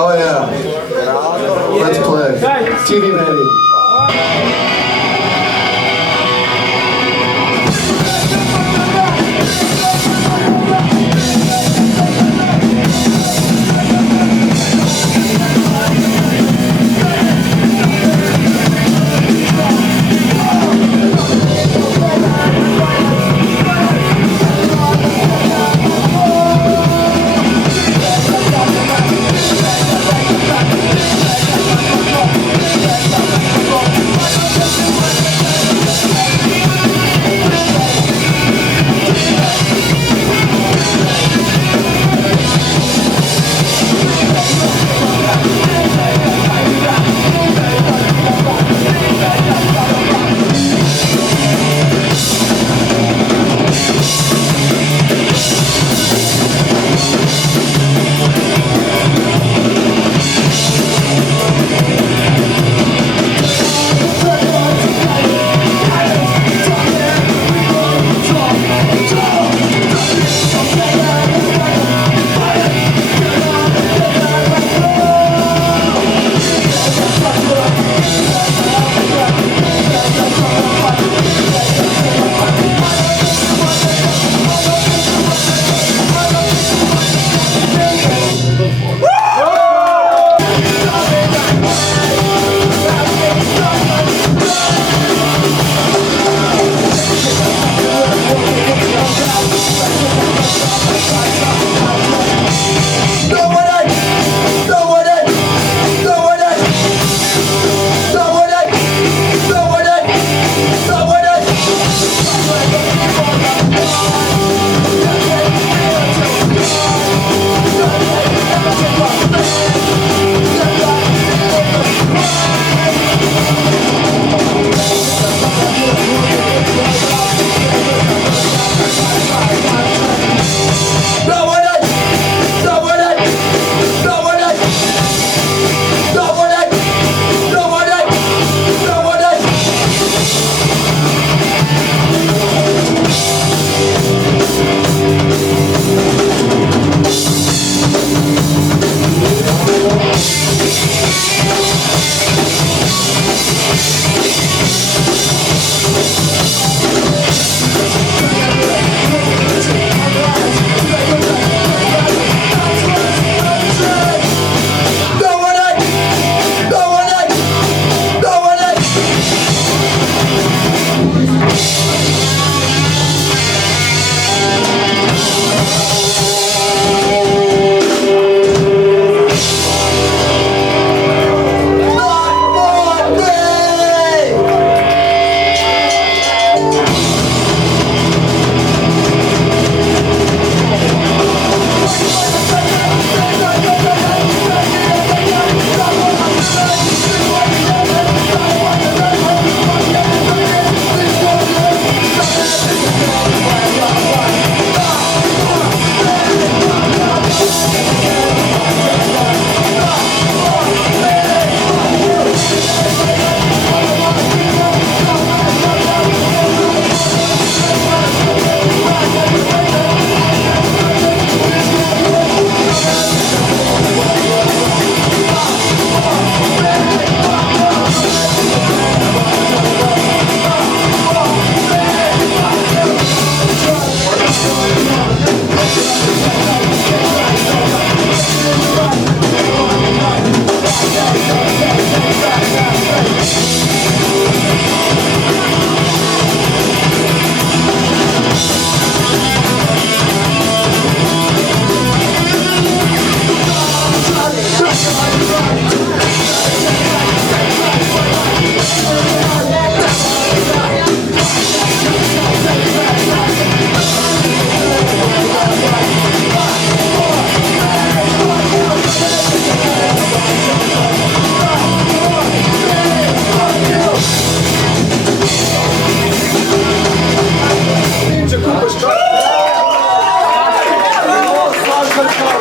Oh yeah. Let's play. TV baby.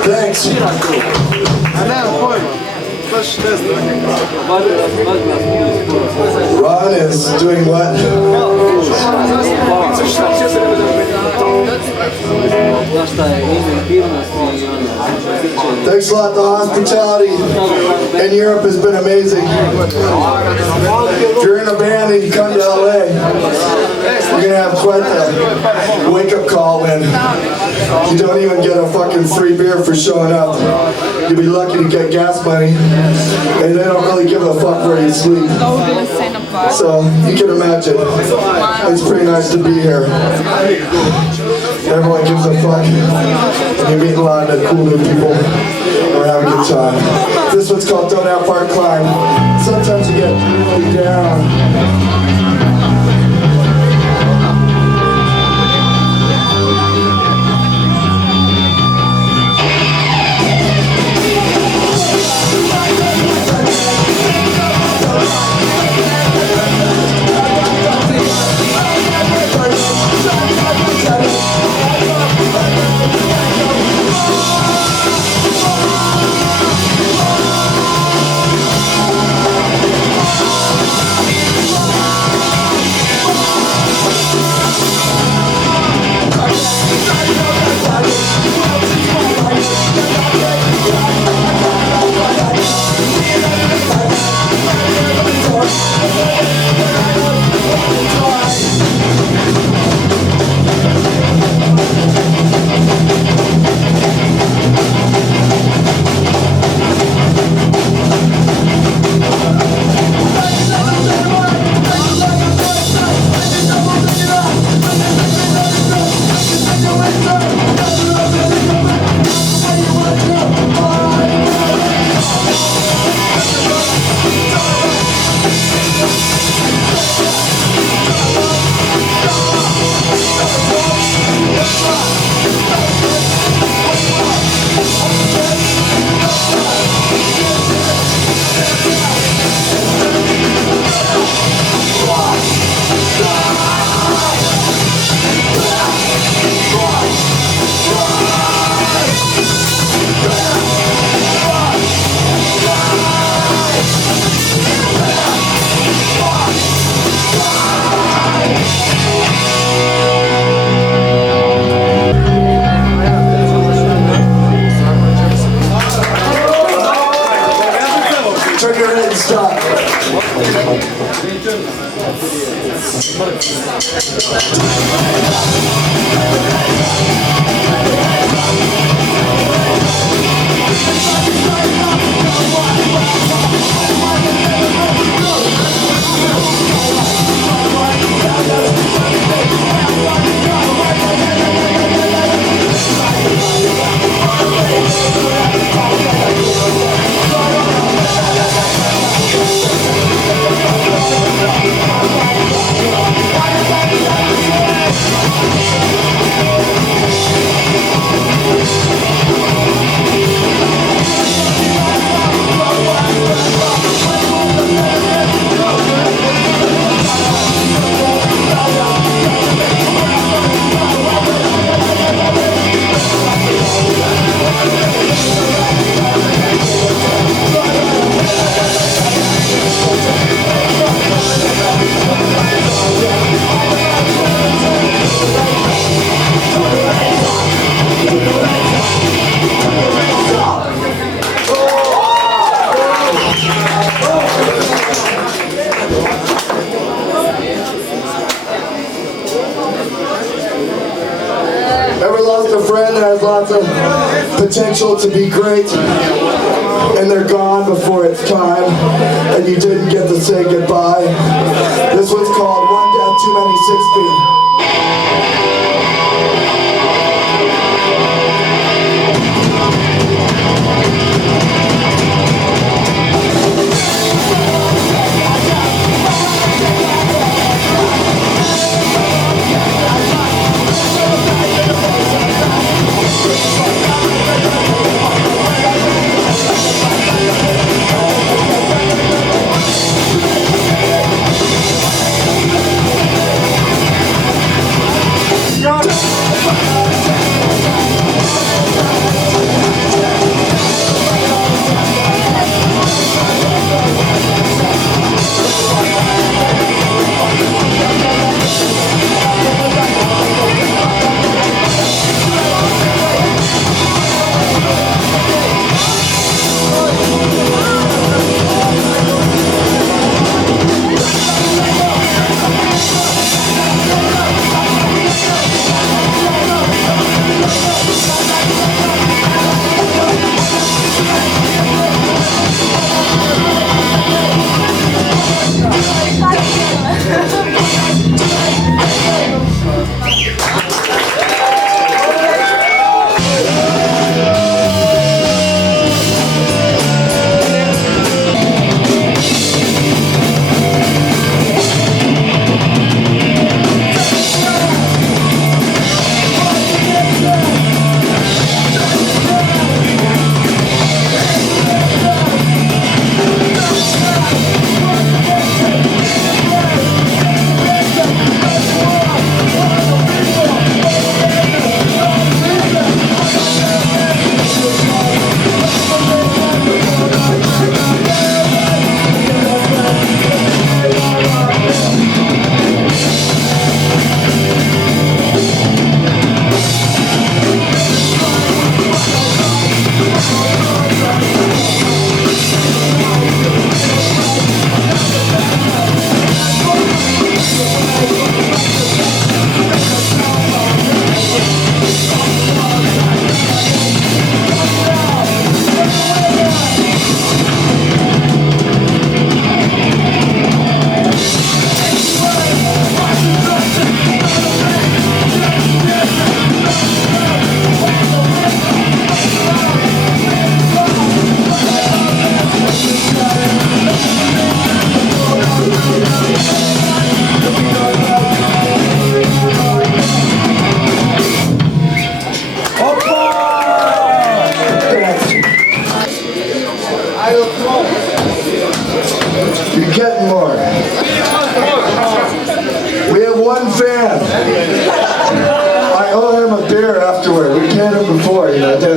Thanks. Ron is doing what? Thanks a lot. The hospitality in Europe has been amazing. If you're in a band and you come to LA, you're gonna have quite the wake-up call when you don't even get a fucking free beer for showing up. You'll be lucky to get gas money, and they don't really give a fuck where you sleep. So you can imagine, it's pretty nice to be here. Everyone gives a fuck. You meet a lot of cool new people. We're having a good time. This one's called Don't Have Far Climb. Sometimes you get really down. Lots of potential to be great, and they're gone before it's time, and you didn't get to say goodbye. This one's called One Death Too Many 6 Feet.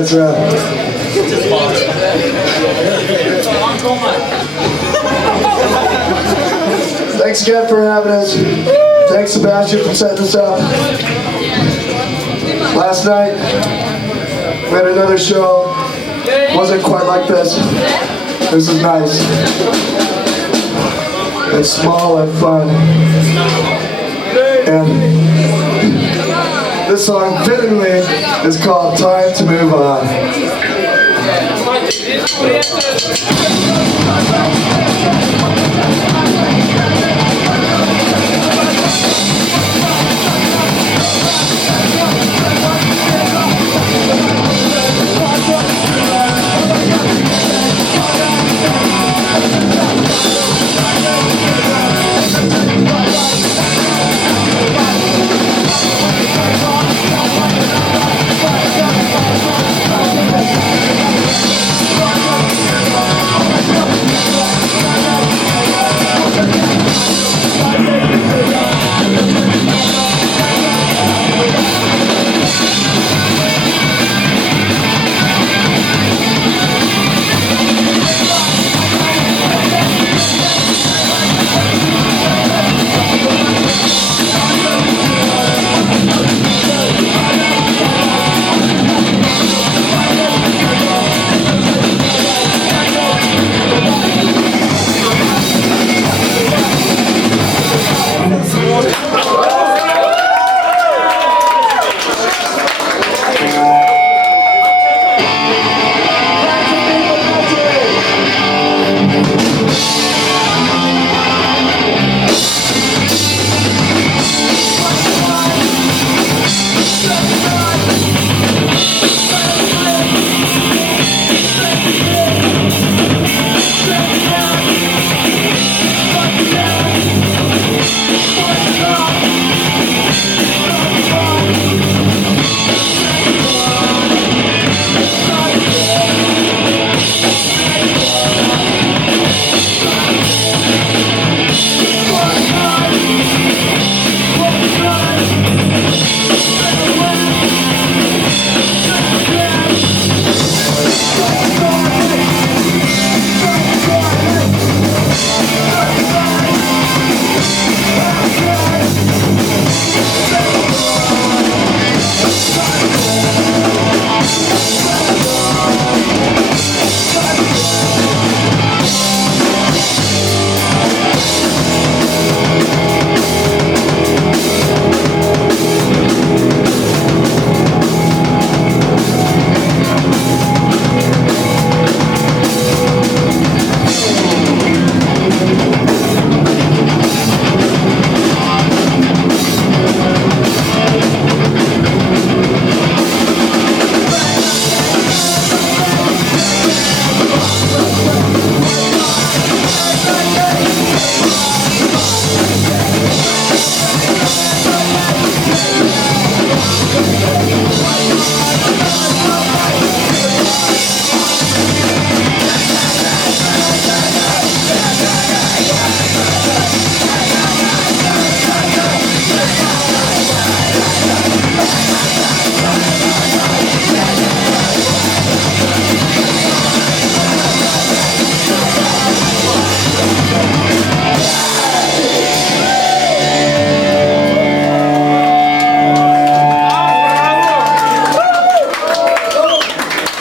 That's right. Thanks again for having us. Thanks, Sebastian, for setting us up. Last night, we had another show. Wasn't quite like this. This is nice. It's small and fun. And this song, fittingly, is called Time to Move On.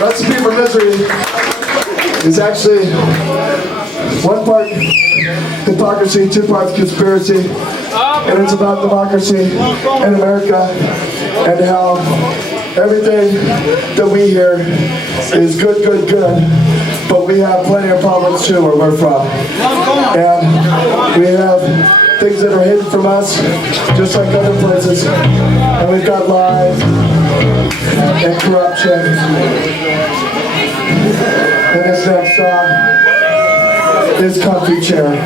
Recipe for Misery is actually one part hypocrisy, 2 parts conspiracy, and it's about democracy in America and how everything that we hear is good, good, good, but we have plenty of problems too where we're from. And we have things that are hidden from us, just like other places, and we've got lies and corruption. And this next song is Comfy Chair.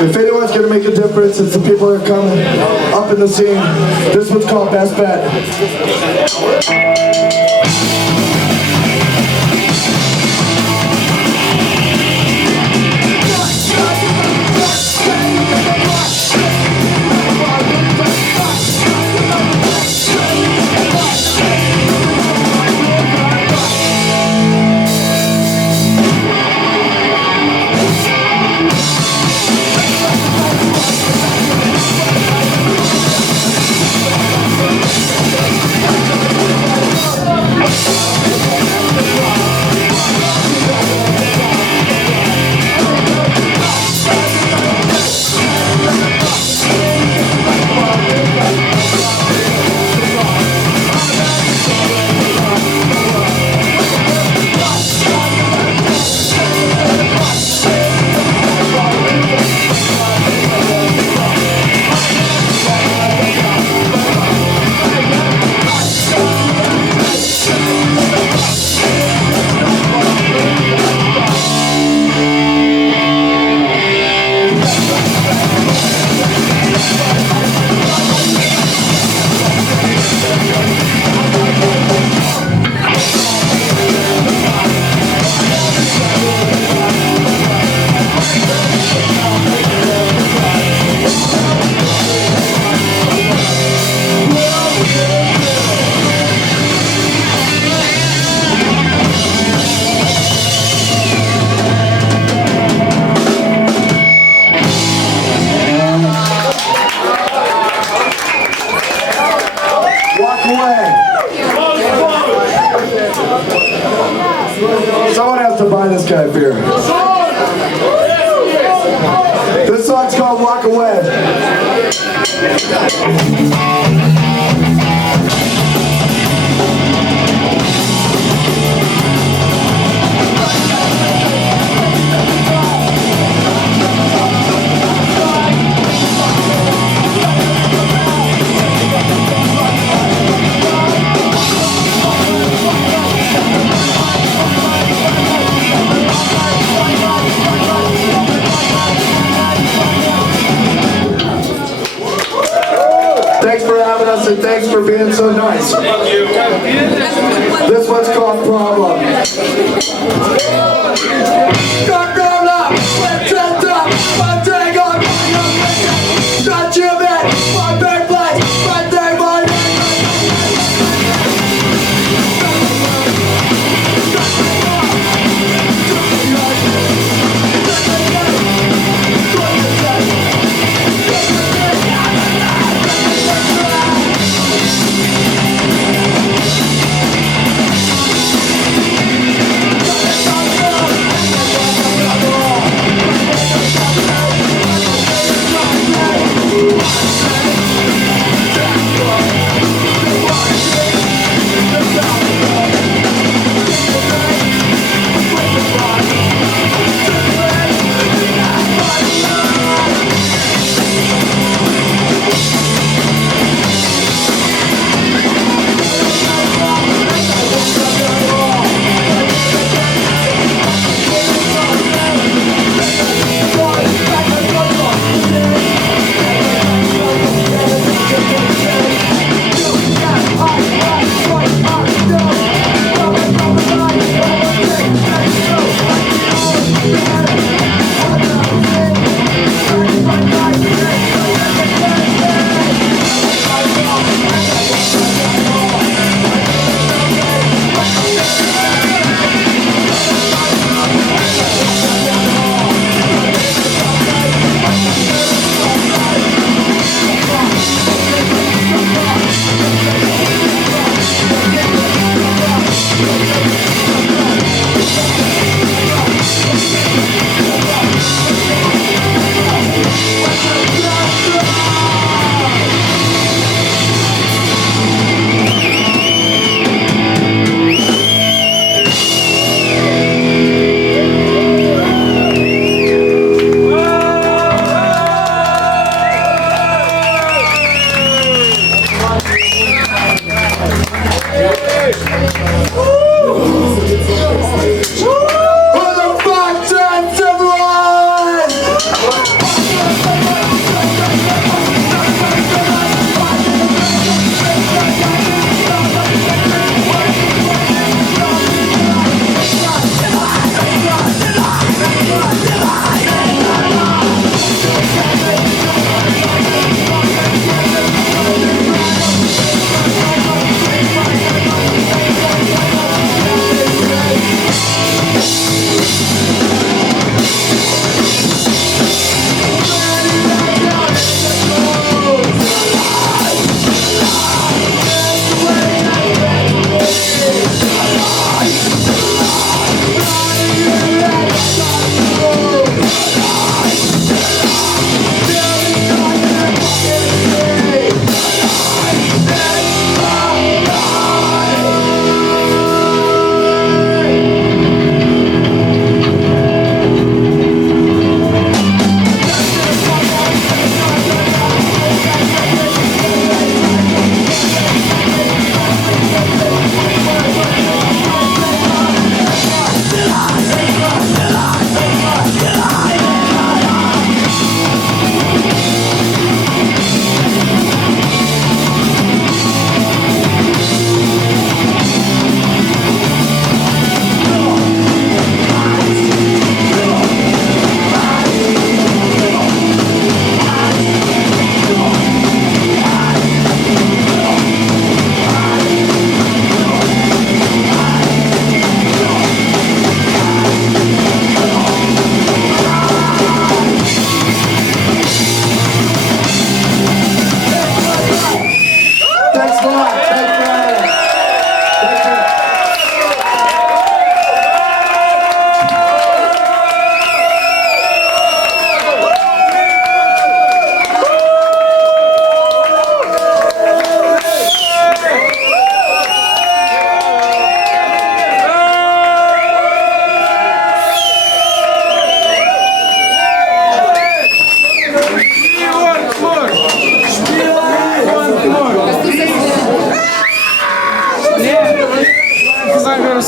If anyone's gonna make a difference, it's the people that are coming up in the scene. This one's called Best Bet. Someone has to buy this guy a beer. This song's called Walk Away. Thanks for having us and thanks for being so nice. Thank you. This one's called Problem. Got problem, let's set up, one thing on, not you man, one big place, one thing on.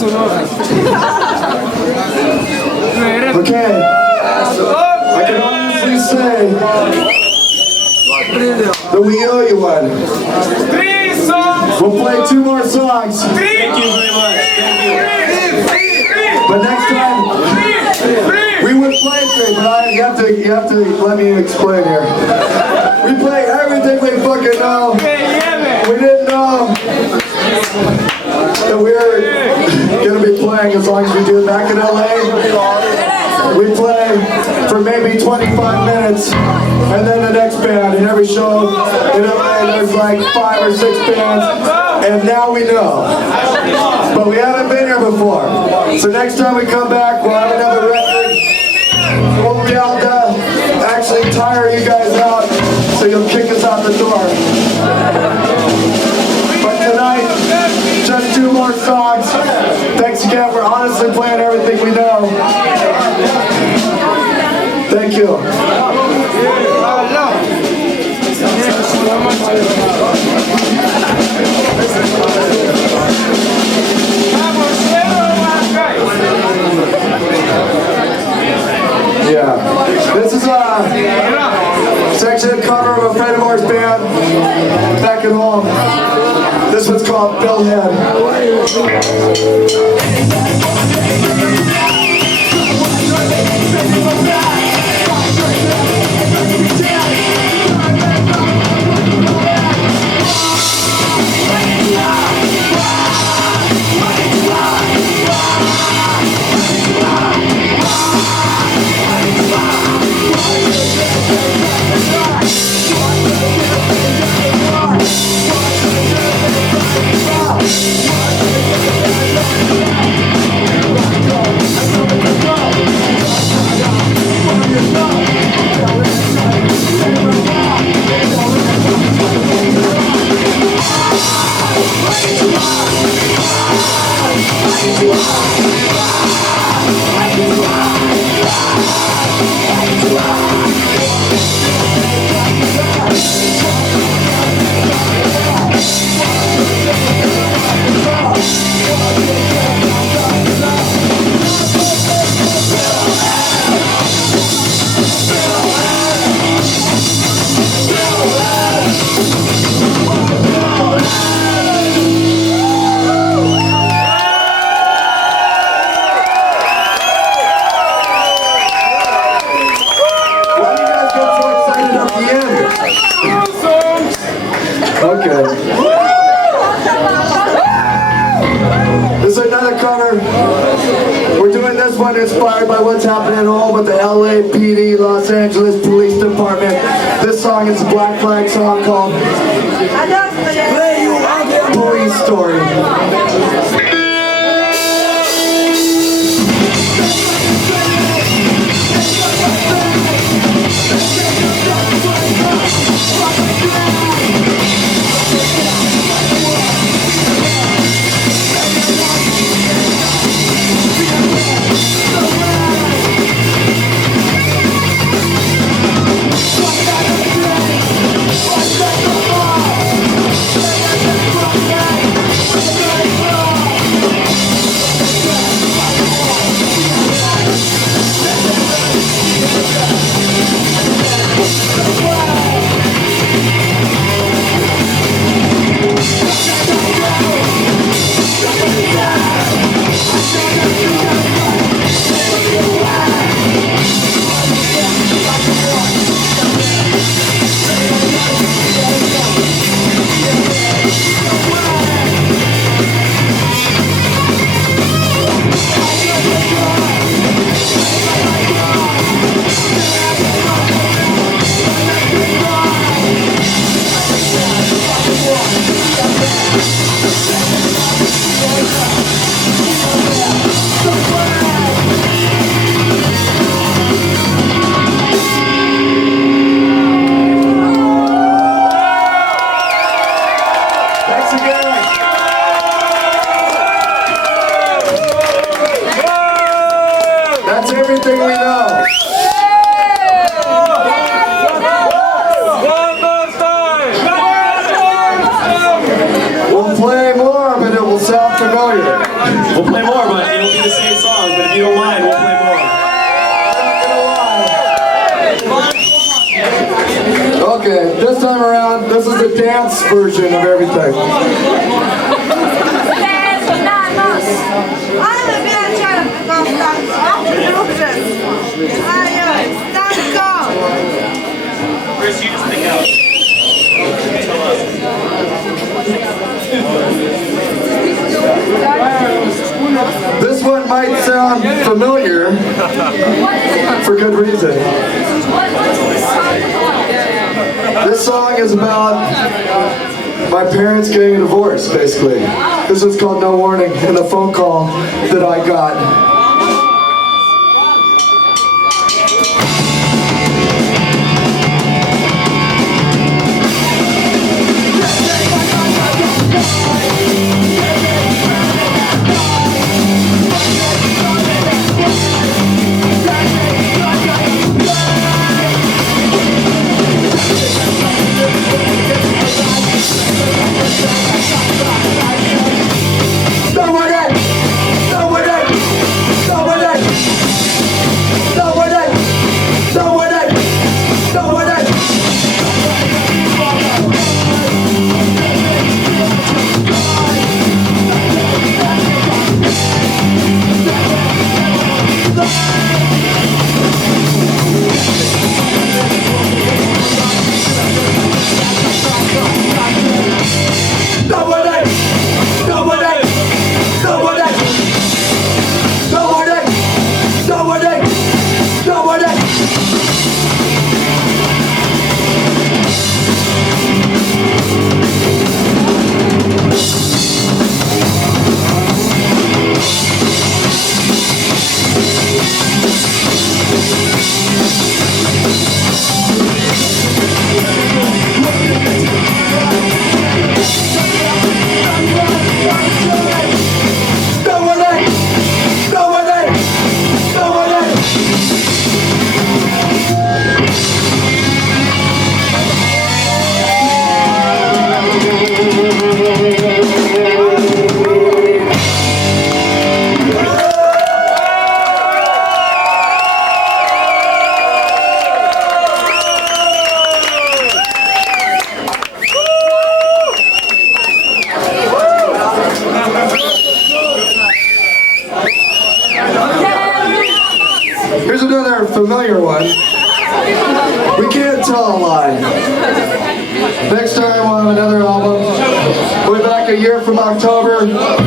Okay. I can honestly say that we owe you one. We'll play 2 more songs. Thank you very much. But next time, we would play 3, but you have to let me explain here. We play everything we fucking know. We didn't know that we were gonna be playing as long as we do. Back in LA, we play for maybe 25 minutes, and then the next band. In every show in LA, there's like 5 or 6 bands, and now we know. But we haven't been here before. So next time we come back, we'll have another record. We'll be able to actually tire you guys out, so you'll kick us out the door. But tonight, just 2 more songs. Thanks again for honestly playing everything we know. Thank you. Yeah. This is it's actually a cover of a friend of ours band back at home. This one's called Billhead. Okay. This is another cover. We're doing this one inspired by what's happening at home with the LAPD, Los Angeles Police Department. This song is a Black Flag song called Police Story. Okay, this time around, this is the dance version of everything. Chris, you just pick out. This one might sound familiar for good reason. This song is about my parents getting a divorce, basically. This is called No Warning, and the phone call that I got. Here's another familiar one. We can't tell a lie. Next time we'll have another album. We'll be back a year from October.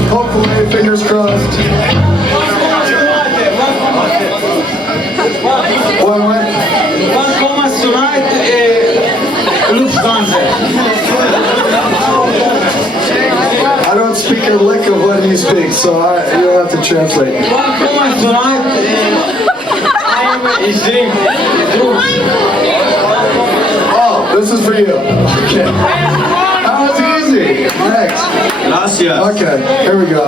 Hopefully, fingers crossed. What? Performance tonight, Lufthansa. I don't speak a lick of what he speaks, so you'll have to translate. Performance tonight, I am Isri. Oh, this is for you. Okay. That was easy. Next. Gracias. Okay, here we go.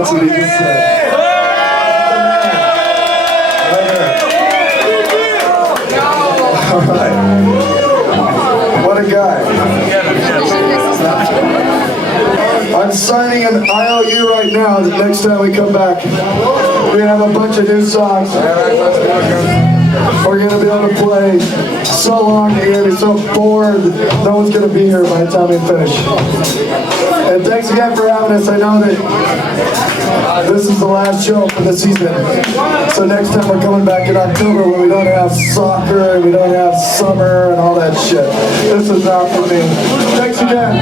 That's what he just said. All right. What a guy. I'm signing an IOU right now that next time we come back, we have a bunch of new songs. We're going to be able to play so long that you're going to be so bored that no one's going to be here by the time we finish. And thanks again for having us. I know that this is the last show for the season. So next time we're coming back in October when we don't have soccer and we don't have summer and all that shit. This is not for me. Thanks again.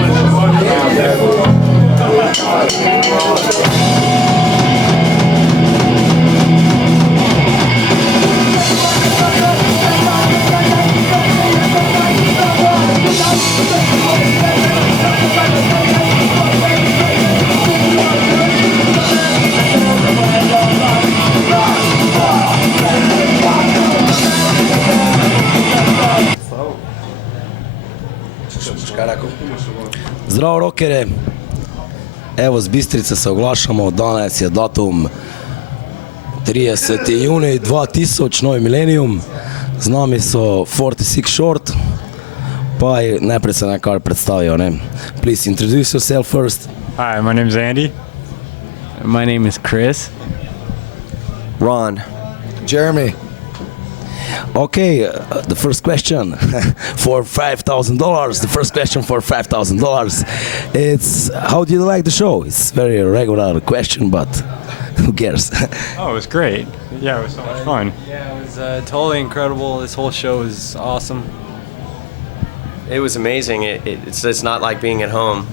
Zdravo rokere, evo z Bistrice se oglašamo, danes je datum 30. juni 2000, novi milenijum, z nami so 46 Short, pa najprej se nekaj predstavijo, ne? Please introduce yourself first. Hi, my name's Andy. My name is Chris. Ron. Jeremy. Okay, the first question for $5,000. The first question for $5,000. It's how do you like the show? It's very regular question, but who cares? Oh, it was great. Yeah, it was so much fun. Yeah, it was totally incredible. This whole show is awesome. It was amazing. It's not like being at home.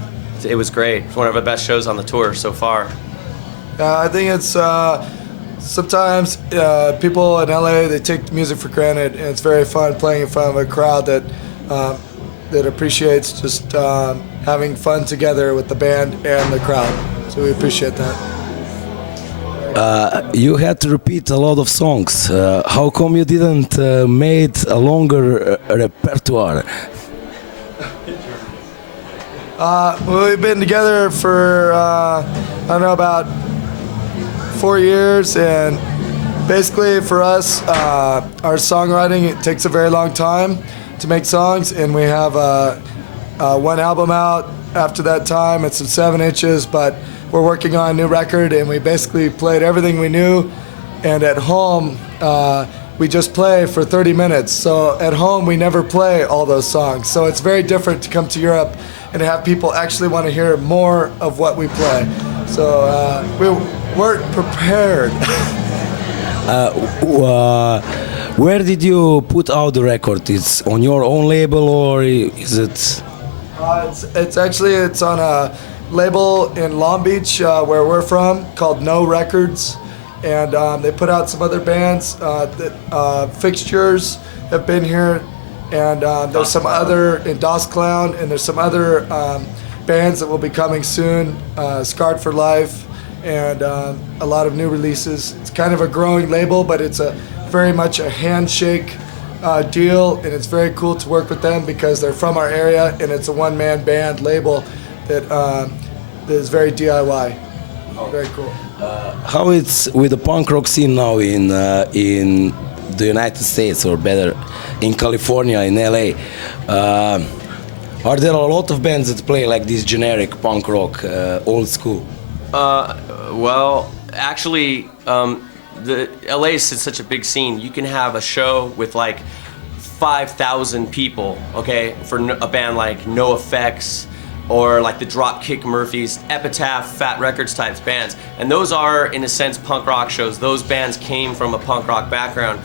It was great. It's one of the best shows on the tour so far. I think it's sometimes people in LA, they take music for granted, and it's very fun playing in front of a crowd that appreciates just having fun together with the band and the crowd. So we appreciate that. You had to repeat a lot of songs. How come you didn't made a longer repertoire? We've been together for, I don't know, about 4 years, and basically for us, our songwriting, it takes a very long time to make songs, and we have one album out after that time. It's in 7 inches, but we're working on a new record, and we basically played everything we knew, and at home, we just play for 30 minutes. So at home, we never play all those songs. So it's very different to come to Europe and have people actually want to hear more of what we play. So we weren't prepared. Where did you put out the record? It's on your own label, or is it? It's on a label in Long Beach, where we're from, called No Records, and they put out some other bands. Fixtures have been here, and there's some other in Das Clown, and there's some other bands that will be coming soon. Scarred for Life, and a lot of new releases. It's kind of a growing label, but it's very much a handshake deal, and it's very cool to work with them because they're from our area, and it's a one-man band label that is very DIY. Very cool. How it's with the punk rock scene now in the United States, or better, in California, in LA? Are there a lot of bands that play like this generic punk rock, old school? Well, actually, the LA is such a big scene. You can have a show with like 5,000 people, okay, for a band like NoFX, or like the Dropkick Murphys, Epitaph, Fat Records types bands. And those are, in a sense, punk rock shows. Those bands came from a punk rock background.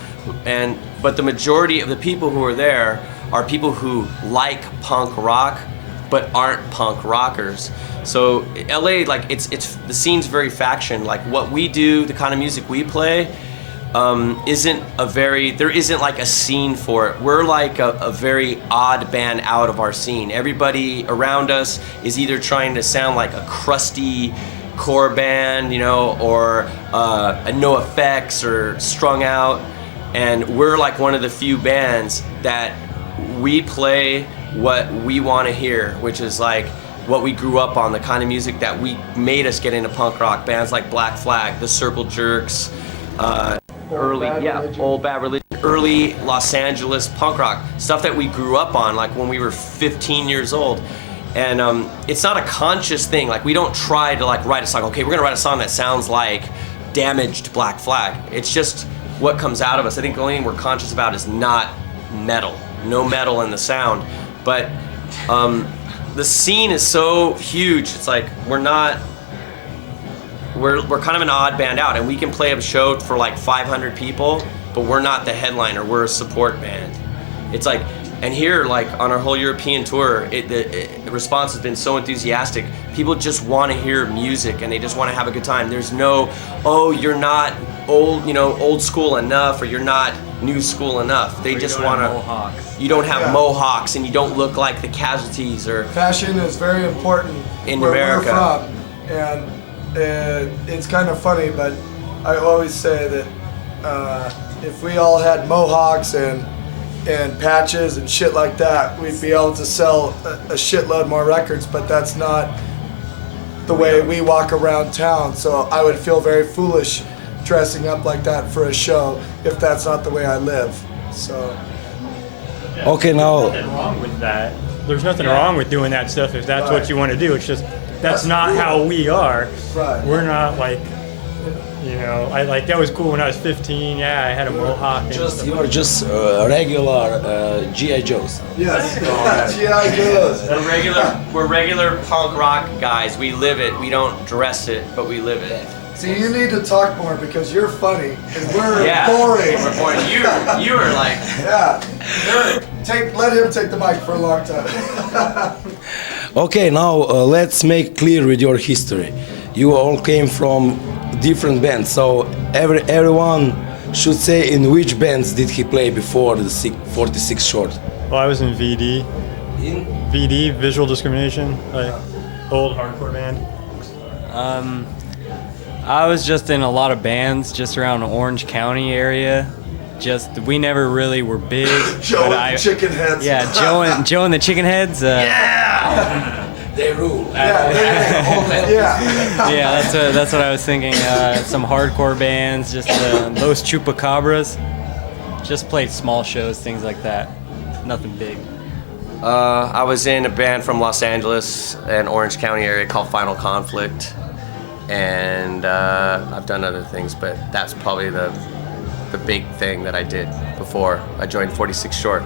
But the majority of the people who are there are people who like punk rock, but aren't punk rockers. So LA, like it's the scene's very faction. Like what we do, the kind of music we play, there isn't like a scene for it. We're like a very odd band out of our scene. Everybody around us is either trying to sound like a crusty core band, you know, or a NoFX or Strung Out, and we're like one of the few bands that we play what we want to hear, which is like what we grew up on, the kind of music that we made us get into punk rock. Bands like Black Flag, the Circle Jerks, Old Bad Religion, early Los Angeles punk rock, stuff that we grew up on, like when we were 15 years old. And it's not a conscious thing. Like, we don't try to like write a song. Okay, we're gonna write a song that sounds like Damaged Black Flag. It's just what comes out of us. I think the only thing we're conscious about is not metal. No metal in the sound. But the scene is so huge. It's like we're kind of an odd band out, and we can play a show for like 500 people, but we're not the headliner. We're a support band. It's like, and here, like on our whole European tour, the response has been so enthusiastic. People just want to hear music and they just want to have a good time. There's no, oh, you're not old school enough, or you're not new school enough. They just want to. You don't have mohawks, and you don't look like the Casualties or. Fashion is very important in where America. We're from, and it's kind of funny, but I always say that if we all had mohawks and patches and shit like that, we'd be able to sell a shitload more records, but that's not the way we walk around town. So I would feel very foolish dressing up like that for a show if that's not the way I live. So. Okay, now. There's nothing wrong with that. There's nothing wrong with doing that stuff if that's what you want to do. It's just that's not cool. How we are. Right. We're not like. I like that was cool when I was 15. Yeah, I had a mohawk. You're just regular GI Joes. Yes, GI Joes. We're regular punk rock guys. We live it. We don't dress it, but we live it. See, you need to talk more because you're funny and we're boring. We're boring. You are like. Yeah. Let him take the mic for a long time. Okay, now let's make clear with your history. You all came from different bands, so everyone should say in which bands did he play before the 46 short. Well, I was in VD. In? VD, Visual Discrimination, like old hardcore band. I was just in a lot of bands just around the Orange County area. We never really were big. Joe and the Chicken Heads. Yeah, Joe and the Chicken Heads. They rule. Yeah, that's what I was thinking. Some hardcore bands, just Los Chupacabras. Just played small shows, things like that. Nothing big. I was in a band from Los Angeles and Orange County area called Final Conflict, and I've done other things, but that's probably the big thing that I did before I joined 46 Short.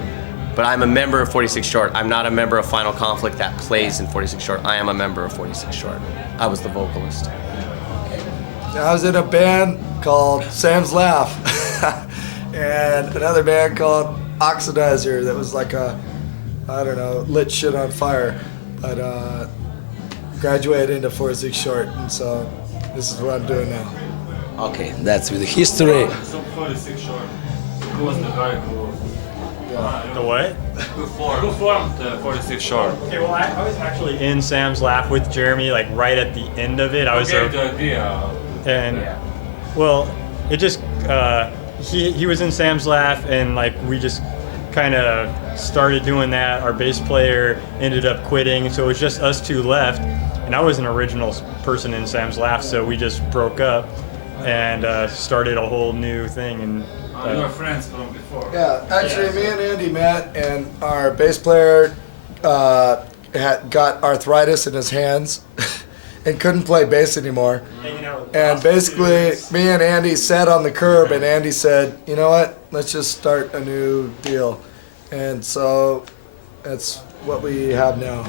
But I'm a member of 46 Short. I'm not a member of Final Conflict that plays in 46 Short. I am a member of 46 Short. I was the vocalist. I was in a band called Sam's Laugh and another band called Oxidizer that was like lit shit on fire. But graduated into 46 Short, and so this is what I'm doing now. Okay, that's with the history. So 46 Short. Who was the very cool? The what? Who formed 46 Short? Okay, well, I was actually in Sam's Laugh with Jeremy, like right at the end of it. I was the idea. And well, it just he was in Sam's Laugh, and like we just kind of started doing that. Our bass player ended up quitting, so it was just us two left. And I was an original person in Sam's Laugh, so we just broke up and started a whole new thing. And you were friends from before. Yeah, actually, me and Andy met, and our bass player got arthritis in his hands and couldn't play bass anymore. And basically, me and Andy sat on the curb, and Andy said, "You know what? Let's just start a new deal." And so that's what we have now.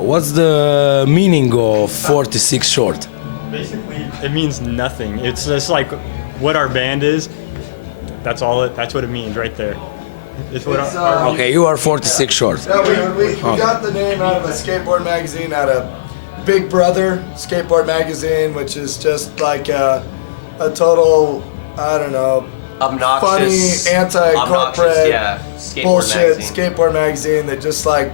What's the meaning of 46 Short? Basically, it means nothing. It's just like what our band is. That's all. That's what it means right there. It's what Okay, you are 46 Short. Yeah, we got the name out of a skateboard magazine, out of Big Brother skateboard magazine, which is just like a total, I don't know, obnoxious, funny anti-corporate skateboard bullshit magazine. skateboard magazine that just like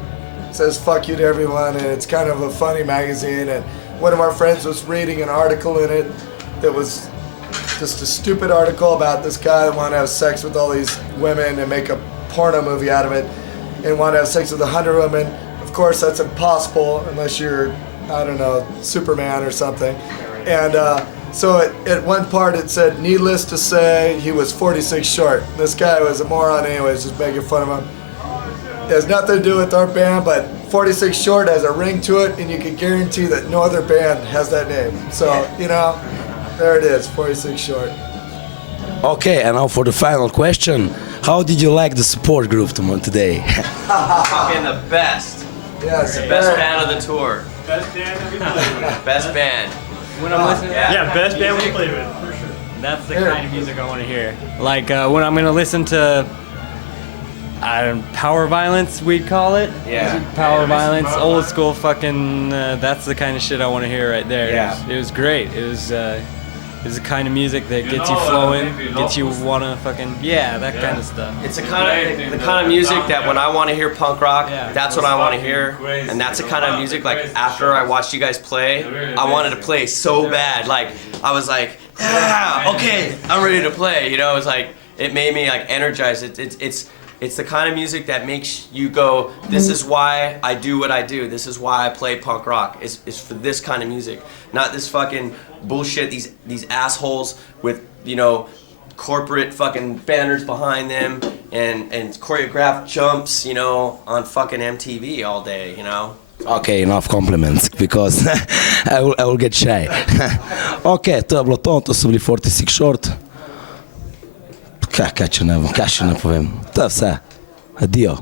says fuck you to everyone, and it's kind of a funny magazine. And one of our friends was reading an article in it that was just a stupid article about this guy that wanted to have sex with all these women and make a porno movie out of it, and wanted to have sex with 100 women. Of course, that's impossible unless you're, I don't know, Superman or something. And so at one part it said, needless to say, he was 46 short. This guy was a moron anyways, just making fun of him. It has nothing to do with our band, but 46 short has a ring to it, and you can guarantee that no other band has that name. So, you know, there it is, 46 short. Okay, and now for the final question. How did you like the support group today? Fucking the best. Yes, The best band of the tour. Best band that we played with. Best band. When I'm listening, Yeah, best band we played with, for sure. that's the kind of music I want to hear. Like when I'm gonna listen to power violence, we'd call it. Yeah. Power violence, old school fucking. That's the kind of shit I want to hear right there. Yeah. It was great. It was the kind of music that gets you flowing, gets you wanna fucking that kind of stuff. It's the kind of music that when I want to hear punk rock, Yeah. that's what I want to hear, and that's the kind of music like after I watched you guys play, I wanted to play so bad. Like I was like, yeah, okay, I'm ready to play. You know, it was like it made me like energized. It's the kind of music that makes you go, this is why I do what I do. This is why I play punk rock. It's for this kind of music, not this fucking bullshit. These assholes with, you know, corporate fucking banners behind them and choreographed jumps, you know, on fucking MTV all day, you know. Okay, enough compliments, because I will get shy. Ok, to je bilo to su bili 46 short. Kaj še ne povem, to je vse. Adio.